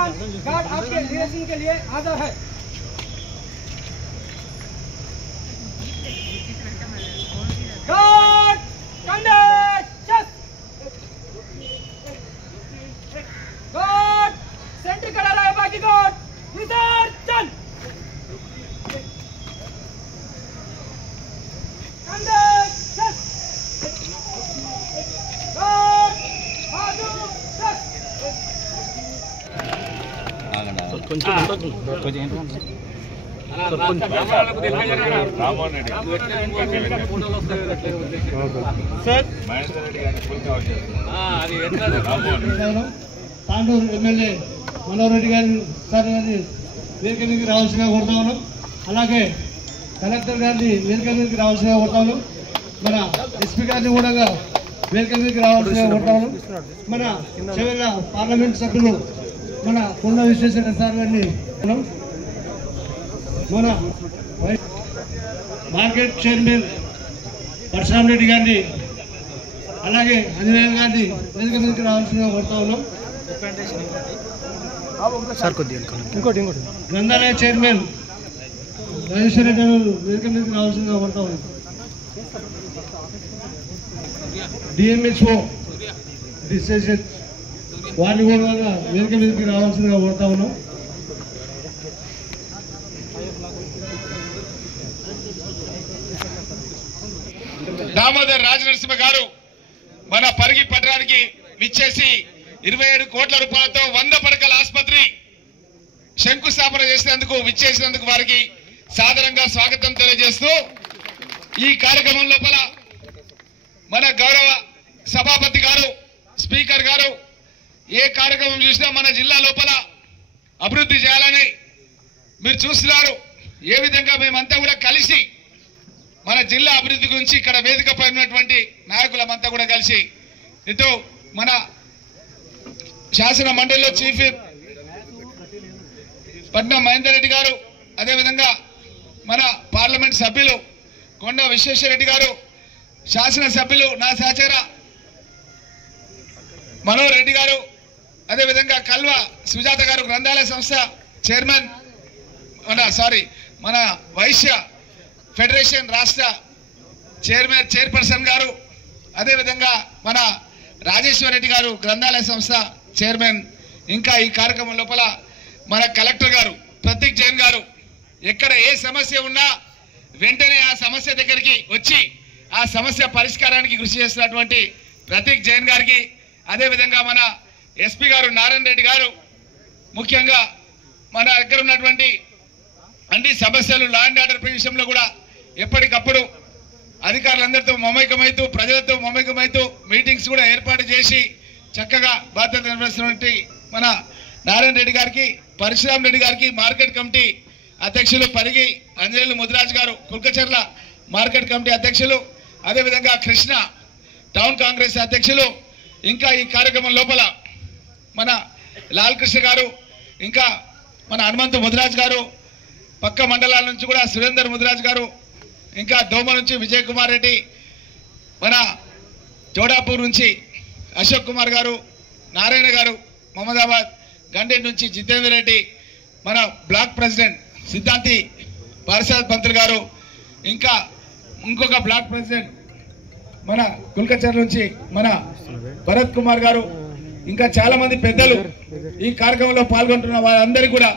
जवान गार्ड आपके निरीक्षण के लिए हाजिर है। गार्ड कंडक्ट गार्ड सेंटर खड़ा रहे, बाकी गार्ड विसर्जन తాండూరు ఎమ్మెల్యే మనోహర్ రెడ్డి గారి సార్ గారిని వేదిక మీదకి రావాల్సిందిగా కోరుతా ఉన్నాం. అలాగే కలెక్టర్ గారిని వేదిక మీదకి రావాల్సిందిగా కోరుతా ఉన్నాం. మన ఎస్పీ గారిని కూడా వేదిక మీదకి రావాల్సిందిగా కోరుతా ఉన్నాం. మన చివరి పార్లమెంట్ సభ్యులు మన కొండ విశ్వేశ్వర సార్ గారిని మన మార్కెట్ చైర్మన్ పరశురామ్ రెడ్డి గారిని అలాగే అంజనేయ గారిని వేదిక మీదకి రావాల్సిందిగా కోరుతా ఉన్నాం. ఇంకోటి గ్రంథాలయ చైర్మన్ రాజేశ్వర రెడ్డి గారు వేదిక మీదకి రావాల్సిందిగా కోరుతా ఉన్నాం. డిఎంహెచ్ఓ వారిని కూడా వేదిక మీదకి రావాల్సిందిగా కోరుతా ఉన్నాం. దామోదర్ రాజనరసింహ గారు మన పరిగి పట్టణానికి విచ్చేసి 27 కోట్ల రూపాయలతో 100 పడకల ఆసుపత్రి శంకుస్థాపన చేసినందుకు విచ్చేసినందుకు వారికి సాదరంగా స్వాగతం తెలియజేస్తూ ఈ కార్యక్రమం లోపల మన గౌరవ సభాపతి గారు స్పీకర్ గారు ఏ కార్యక్రమం చూసినా మన జిల్లా లోపల అభివృద్ధి చేయాలని మీరు చూస్తున్నారు. ఏ విధంగా మేమంతా కూడా కలిసి మన జిల్లా అభివృద్ధి గురించి ఇక్కడ వేదిక పై ఉన్నటువంటి నాయకులమంతా కూడా కలిసి ఇటు మన శాసన మండలిలో చీఫ్ పట్నం మహేందర్ రెడ్డి గారు, అదేవిధంగా మన పార్లమెంట్ సభ్యులు కొండ విశ్వేశ్వర రెడ్డి గారు, శాసన సభ్యులు నా సహచర మనోహర్ రెడ్డి గారు, అదేవిధంగా కల్వ సుజాత గారు గ్రంథాలయ సంస్థ చైర్మన్ మన వైశ్య ఫెడరేషన్ రాష్ట్ర చైర్పర్సన్ గారు, అదేవిధంగా మన రాజేశ్వర రెడ్డి గారు గ్రంథాలయ సంస్థ చైర్మన్, ఇంకా ఈ కార్యక్రమం లోపల మన కలెక్టర్ గారు ప్రతీక్ జైన్ గారు ఎక్కడ ఏ సమస్య ఉన్నా వెంటనే ఆ సమస్య దగ్గరికి వచ్చి ఆ సమస్య పరిష్కారానికి కృషి చేస్తున్నటువంటి ప్రతీక్ జైన్ గారికి, అదేవిధంగా మన ఎస్పీ గారు నారాయణ రెడ్డి గారు, ముఖ్యంగా మన దగ్గర ఉన్నటువంటి అన్ని సమస్యలు లా అండ్ ఆర్డర్ విషయంలో కూడా ఎప్పటికప్పుడు అధికారులందరితో మమేకమైతూ ప్రజలతో మమేకమైతూ మీటింగ్స్ కూడా ఏర్పాటు చేసి చక్కగా బాధ్యత నిర్వహిస్తున్నటువంటి మన నారాయణ రెడ్డి గారికి, పరశురామ్ రెడ్డి గారికి, మార్కెట్ కమిటీ అధ్యక్షులు పరిగి అంజనేయులు ముదిరాజ్ గారు, కుల్కచర్ల మార్కెట్ కమిటీ అధ్యక్షులు, అదేవిధంగా కృష్ణ టౌన్ కాంగ్రెస్ అధ్యక్షులు, ఇంకా ఈ కార్యక్రమం లోపల మన లాల్ కృష్ణ గారు, ఇంకా మన హనుమంతు ముదిరాజ్ గారు, పక్క మండలాల నుంచి కూడా సురేందర్ ముదిరాజ్ గారు, ఇంకా దోమ నుంచి విజయ్ కుమార్ రెడ్డి, మన జోడాపూర్ నుంచి అశోక్ కుమార్ గారు, నారాయణ గారు, మహమ్మదాబాద్ గండేడ్ నుంచి జితేందర్ రెడ్డి, మన బ్లాక్ ప్రెసిడెంట్ సిద్ధాంతి పార్సాద్ పంతులు గారు, ఇంకా ఇంకొక బ్లాక్ ప్రెసిడెంట్ మన కుల్కచర్ నుంచి మన భరత్ కుమార్ గారు, ఇంకా చాలా మంది పెద్దలు ఈ కార్యక్రమంలో పాల్గొంటున్న వారందరికీ కూడా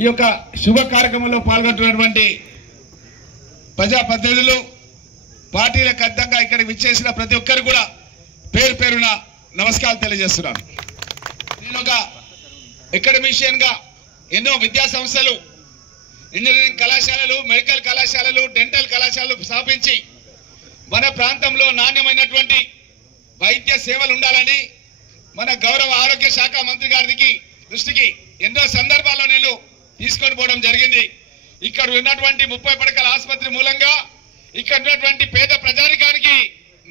ఈ యొక్క శుభ కార్యక్రమంలో పాల్గొంటున్నటువంటి ప్రజాప్రతినిధులు, పార్టీలకు అర్థంగా ఇక్కడ విచ్చేసిన ప్రతి ఒక్కరు కూడా పేరు పేరున నమస్కారాలు తెలియజేస్తున్నాను. నేను ఒక అకాడమిషియన్ గా ఎన్నో విద్యా సంస్థలు, ఇంజనీరింగ్ కళాశాలలు, మెడికల్ కళాశాలలు, డెంటల్ కళాశాలలు స్థాపించి మన ప్రాంతంలో నాణ్యమైనటువంటి వైద్య సేవలు ఉండాలని మన గౌరవ ఆరోగ్య శాఖ మంత్రి గారికి దృష్టికి ఎన్నో సందర్భాల్లో నేను తీసుకొని పోవడం జరిగింది. ఇక్కడ ఉన్నటువంటి 30 పడకల ఆసుపత్రి మూలంగా ఇక్కడ ఉన్నటువంటి పేద ప్రజానికానికి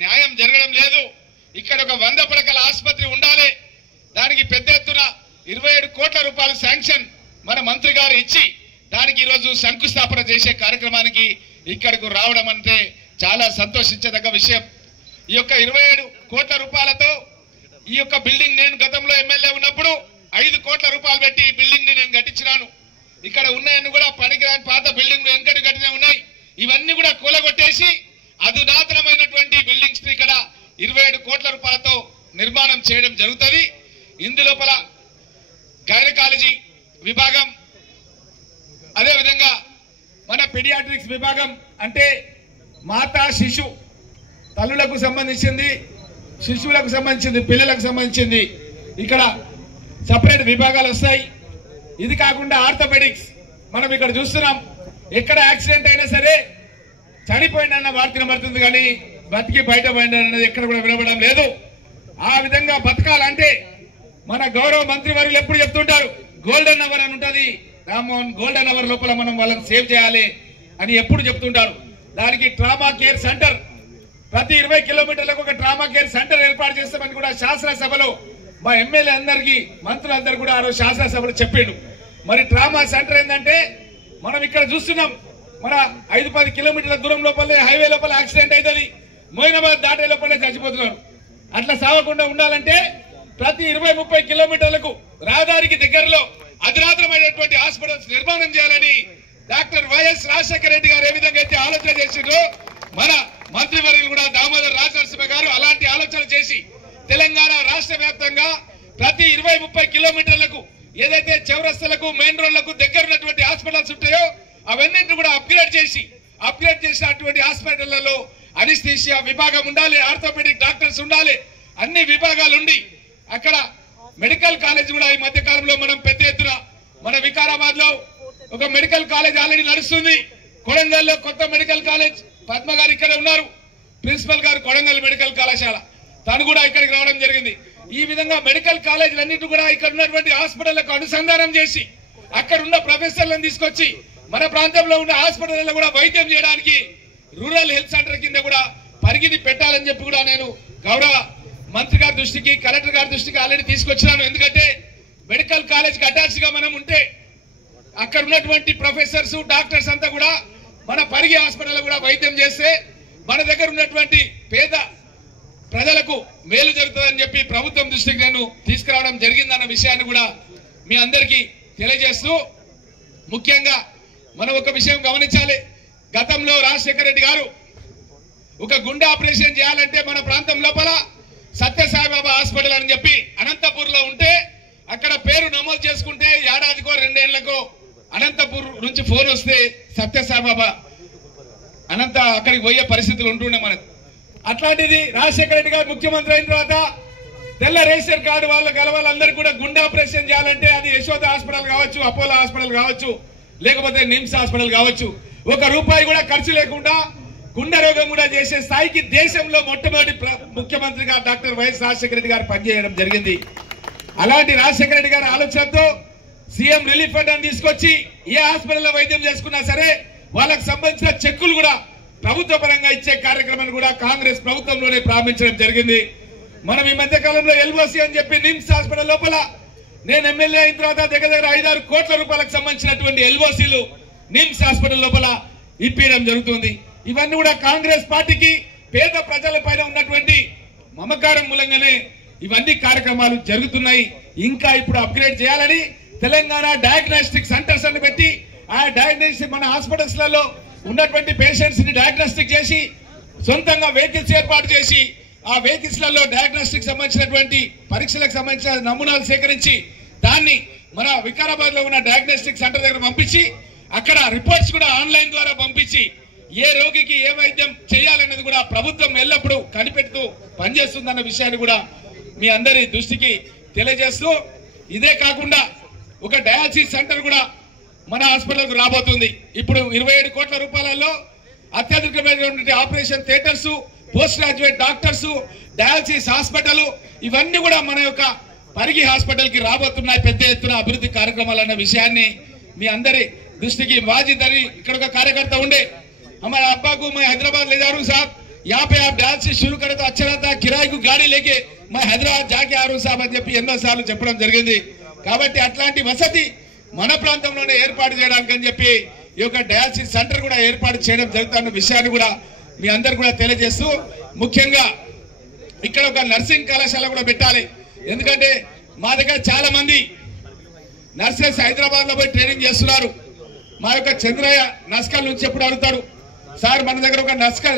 న్యాయం జరగడం లేదు. ఇక్కడ ఒక 100 పడకల ఆసుపత్రి ఉండాలి. దానికి పెద్ద ఎత్తున 27 కోట్ల రూపాయలు శాంక్షన్ మన మంత్రి గారు ఇచ్చి దానికి ఈరోజు శంకుస్థాపన చేసే కార్యక్రమానికి ఇక్కడకు రావడం అంటే చాలా సంతోషించదగ్గ విషయం. ఈ యొక్క 27 కోట్ల రూపాయలతో ఈ యొక్క బిల్డింగ్ నేను గతంలో ఎమ్మెల్యే ఉన్నప్పుడు 5 కోట్ల రూపాయలు పెట్టి ఈ బిల్డింగ్ ని నేను కట్టించినాను. ఇక్కడ ఉన్నాయని కూడా పనికిరాని పాత బిల్డింగ్లు వెంకటి కట్టిన ఉన్నాయి. ఇవన్నీ కూడా కూలగొట్టేసి అధునాతనమైనటువంటి బిల్డింగ్స్ ని ఇక్కడ 27 కోట్ల రూపాయలతో నిర్మాణం చేయడం జరుగుతుంది. ఇందులోపల గైనకాలజీ విభాగం, అదేవిధంగా మన పీడియాట్రిక్స్ విభాగం అంటే మాతా శిశు తల్లులకు సంబంధించింది, శిశువులకు సంబంధించింది, పిల్లలకు సంబంధించింది ఇక్కడ సపరేట్ విభాగాలు వస్తాయి. ఇది కాకుండా ఆర్థోపెడిక్స్ మనం ఇక్కడ చూస్తున్నాం. ఎక్కడ యాక్సిడెంట్ అయినా సరే చనిపోయిందన్న వార్త వినబడుతుంది, కానీ బతికి బయటపడిందన్నది ఎక్కడ కూడా వినబడడం లేదు. ఆ విధంగా బతకాలంటే మన గౌరవ మంత్రి వర్యులు ఎప్పుడు చెప్తుంటారు, గోల్డెన్ అవర్ అని ఉంటుంది రామ్మోహన్, గోల్డెన్ అవర్ లోపల మనం వాళ్ళని సేవ్ చేయాలి అని ఎప్పుడు చెప్తుంటారు. దానికి ట్రామా కేర్ సెంటర్ ప్రతి 20 కిలోమీటర్లకు ఒక ట్రామా కేర్ సెంటర్ ఏర్పాటు చేస్తామని కూడా శాసనసభలో మా ఎమ్మెల్యే అందరికీ మంత్రులందరూ కూడా ఆ రోజు శాసనసభలో చెప్పిండు. మరి ట్రామా సెంటర్ ఏంటంటే మనం ఇక్కడ చూస్తున్నాం, మన 5-10 కిలోమీటర్ల దూరం లోపలే హైవే లోపల యాక్సిడెంట్ అవుతుంది, మోయినాబాద్ దాటే లోపలే చచ్చిపోతున్నారు. అట్లా సాగకుండా ఉండాలంటే ప్రతి 20-30 కిలోమీటర్లకు రహదారికి దగ్గరలో అధునాతనమైనటువంటి హాస్పిటల్స్ నిర్మాణం చేయాలని డాక్టర్ వైఎస్ రాజశేఖర రెడ్డి గారు ఏ విధంగా అయితే ఆలోచన చేసిండ్రో మన మంత్రివర్యులు కూడా దామోదర్ రాజనరసింహ గారు అలాంటి ఆలోచన చేసి తెలంగాణ రాష్ట్ర వ్యాప్తంగా ప్రతి 20-30 కిలోమీటర్లకు ఏదైతే చౌరస్తలకు మెయిన్ రోడ్లకు దగ్గర ఉన్నటువంటి హాస్పిటల్స్ ఉంటాయో అవన్నింటిని కూడా అప్గ్రేడ్ చేసినటువంటి హాస్పిటళ్లలో అనిస్థీషియా విభాగం ఉండాలి, ఆర్థోపెడిక్ డాక్టర్స్ ఉండాలి, అన్ని విభాగాలు ఉండి అక్కడ మెడికల్ కాలేజ్ కూడా ఈ మధ్య కాలంలో మనం పెద్ద ఎత్తున మన వికారాబాద్ లో ఒక మెడికల్ కాలేజ్ ఆల్రెడీ నడుస్తుంది. కొడంగల్లో కొత్త మెడికల్ కాలేజ్ పద్మ గారు ఇక్కడ ఉన్నారు, ప్రిన్సిపల్ గారు కొడంగల్ మెడికల్ కళాశాల, తను కూడా ఇక్కడికి రావడం జరిగింది. ఈ విధంగా మెడికల్ కాలేజీలన్నింటి కూడా ఇక్కడ ఉన్నటువంటి హాస్పిటళ్లకు అనుసంధానం చేసి అక్కడ ఉన్న ప్రొఫెసర్లను తీసుకొచ్చి మన ప్రాంతంలో ఉన్న హాస్పిటల్లో కూడా వైద్యం చేయడానికి రూరల్ హెల్త్ సెంటర్ కింద కూడా పరిగిది పెట్టాలని చెప్పి కూడా నేను గౌరవ మంత్రి గారి దృష్టికి, కలెక్టర్ గారి దృష్టికి ఆల్రెడీ తీసుకొచ్చినాను. ఎందుకంటే మెడికల్ కాలేజ్ కి అటాచ్ గా మనం ఉంటే అక్కడ ఉన్నటువంటి ప్రొఫెసర్స్ డాక్టర్స్ అంతా కూడా మన పరిగి హాస్పిటల్ కూడా వైద్యం చేస్తే మన దగ్గర ఉన్నటువంటి పేద ప్రజలకు మేలు జరుగుతుందని చెప్పి ప్రభుత్వం దృష్టికి నేను తీసుకురావడం జరిగిందన్న విషయాన్ని కూడా మీ అందరికీ తెలియజేస్తూ, ముఖ్యంగా మనం ఒక విషయం గమనించాలి. గతంలో రాజశేఖర రెడ్డి గారు ఒక గుండె ఆపరేషన్ చేయాలంటే మన ప్రాంతం లోపల సత్యసాయిబాబా హాస్పిటల్ అని చెప్పి అనంతపూర్ లో ఉంటే అక్కడ పేరు నమోదు చేసుకుంటే ఏడాదికో 2 ఏళ్లకో అనంతపూర్ నుంచి ఫోన్ వస్తే సత్యసాయిబాబా అక్కడికి పోయే పరిస్థితులు ఉంటుండే మనకు. అట్లాంటిది రాజశేఖర రెడ్డి గారు ముఖ్యమంత్రి అయిన తర్వాత తెల్ల రేషన్ కార్డు వాళ్ళందరూ కూడా గుండె ఆపరేషన్ చేయాలంటే అది యశోద హాస్పిటల్ కావచ్చు, అపోలో హాస్పిటల్ కావచ్చు, లేకపోతే నిమ్స్ హాస్పిటల్ కావచ్చు, ₹1 కూడా ఖర్చు లేకుండా గుండె రోగం కూడా చేసే స్థాయికి దేశంలో మొట్టమొదటి ముఖ్యమంత్రిగా డాక్టర్ వైఎస్ రాజశేఖర రెడ్డి గారు పనిచేయడం జరిగింది. అలాంటి రాజశేఖర రెడ్డి గారి ఆలోచనతో సీఎం రిలీఫ్ ఫండ్ అని తీసుకొచ్చి ఏ హాస్పిటల్లో వైద్యం చేసుకున్నా సరే వాళ్ళకి సంబంధించిన చెక్కులు కూడా ప్రభుత్వ పరంగా ఇచ్చే కార్యక్రమాన్ని కూడా కాంగ్రెస్ ప్రభుత్వంలోనే ప్రారంభించడం జరిగింది. మనం ఈ మధ్య కాలంలో ఎల్ఓసి అని చెప్పి నిమ్స్ హాస్పిటల్ లోపల నేను ఎమ్మెల్యే అయిన తర్వాత దగ్గర 5-6 కోట్ల రూపాయలకు సంబంధించినటువంటి ఎల్ఓసీలు నిమ్స్ హాస్పిటల్ లోపల ఇప్పించడం జరుగుతుంది. ఇవన్నీ కూడా కాంగ్రెస్ పార్టీకి పేద ప్రజల పైన ఉన్నటువంటి మమకారం మూలంగానే ఇవన్నీ కార్యక్రమాలు జరుగుతున్నాయి. ఇంకా ఇప్పుడు అప్గ్రేడ్ చేయాలని తెలంగాణ డయాగ్నోస్టిక్ సెంటర్స్ అని పెట్టి ఆ డయాగ్నోస్టిక్ మన హాస్పిటల్స్ లలో ఉన్నటువంటి పేషెంట్స్ ని డయాగ్నోస్టిక్ చేసి సొంతంగా వెహికల్స్ ఏర్పాటు చేసి ఆ వెహికల్స్ లలో డయాగ్నోస్టిక్ సంబంధించినటువంటి పరీక్షలకు సంబంధించిన నమూనాలు సేకరించి దాన్ని మన వికారాబాద్ లో ఉన్న డయాగ్నోస్టిక్ సెంటర్ దగ్గర పంపించి అక్కడ రిపోర్ట్స్ కూడా ఆన్లైన్ ద్వారా పంపించి ఏ రోగికి ఏ వైద్యం చేయాలనేది కూడా ప్రభుత్వం ఎల్లప్పుడూ కనిపెడుతూ పనిచేస్తుందన్న విషయాన్ని కూడా మీ అందరి దృష్టికి తెలియజేస్తూ, ఇదే కాకుండా ఒక డయాలసిస్ సెంటర్ కూడా మన హాస్పిటల్కు రాబోతుంది. ఇప్పుడు 27 కోట్ల రూపాయలలో అత్యాధునికమైనటువంటి operation theatres, post graduate doctors, dialysis hospital ఇవన్నీ కూడా మన యొక్క పరిగి హాస్పిటల్ కి రాబోతున్నాయి. పెద్ద ఎత్తున అభివృద్ధి కార్యక్రమాలు అన్న విషయాన్ని మీ అందరి దృష్టికి వాజిదని ఇక్కడ ఒక కార్యకర్త ఉండే हमारे अब्बा को मैं हैदराबाद ले जा रहा हूँ साहब, यहाँ पे आप डायलिसिस शुरू करें तो अच्छा रहता है, किराए को गाड़ी लेके मैं हैदराबाद जाके आ रहा हूँ साहब అని చెప్పి ఎన్నో సార్లు చెప్పడం జరిగింది. కాబట్టి అట్లాంటి వసతి మన ప్రాంతంలోనే ఏర్పాటు చేయడానికి అని చెప్పి ఈ యొక్క డయాలసిస్ సెంటర్ కూడా ఏర్పాటు చేయడం జరుగుతున్న విషయాన్ని కూడా మీ అందరు కూడా తెలియజేస్తూ, ముఖ్యంగా ఇక్కడ ఒక నర్సింగ్ కళాశాల కూడా పెట్టాలి. ఎందుకంటే మా దగ్గర చాలా మంది నర్సెస్ హైదరాబాద్ లో పోయి ట్రైనింగ్ చేస్తున్నారు. మా యొక్క చంద్రయ్య నస్కల్ నుంచి ఎప్పుడు అడుగుతాడు, సార్ మన దగ్గర ఒక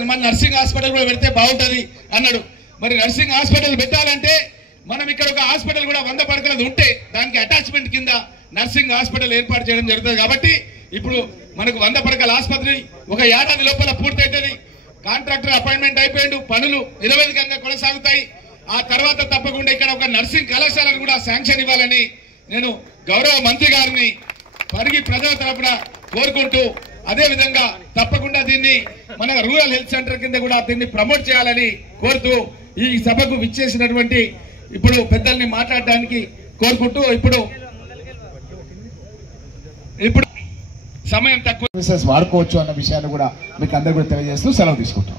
మన నర్సింగ్ హాస్పిటల్ కూడా పెడితే బాగుంటుంది అన్నాడు. మరి నర్సింగ్ హాస్పిటల్ పెట్టాలంటే మనం ఇక్కడ ఒక హాస్పిటల్ కూడా 100 పడకలది ఉంటే దానికి అటాచ్మెంట్ కింద నర్సింగ్ హాస్పిటల్ ఏర్పాటు చేయడం జరుగుతుంది. కాబట్టి ఇప్పుడు మనకు 100 పడకల ఆసుపత్రి ఒక ఏడాది లోపల పూర్తయితుంది. కాంట్రాక్టర్ అపాయింట్మెంట్ అయిపోయిండు, పనులు నిరవధికంగా కొనసాగుతాయి. ఆ తర్వాత తప్పకుండా ఇక్కడ ఒక నర్సింగ్ కళాశాలను కూడా శాంక్షన్ ఇవ్వాలని నేను గౌరవ మంత్రి గారిని పరిగి ప్రజల తరపున కోరుకుంటూ, అదే విధంగా తప్పకుండా దీన్ని మన రూరల్ హెల్త్ సెంటర్ కింద కూడా దీన్ని ప్రమోట్ చేయాలని కోరుతూ ఈ సభకు విచ్చేసినటువంటి ఇప్పుడు పెద్దల్ని మాట్లాడడానికి కోరుకుంటూ ఇప్పుడు సమయం తక్కువ వాడుకోవచ్చు అన్న విషయాన్ని కూడా మీకు అందరూ కూడా తెలియజేస్తూ సెలవు తీసుకుంటాం.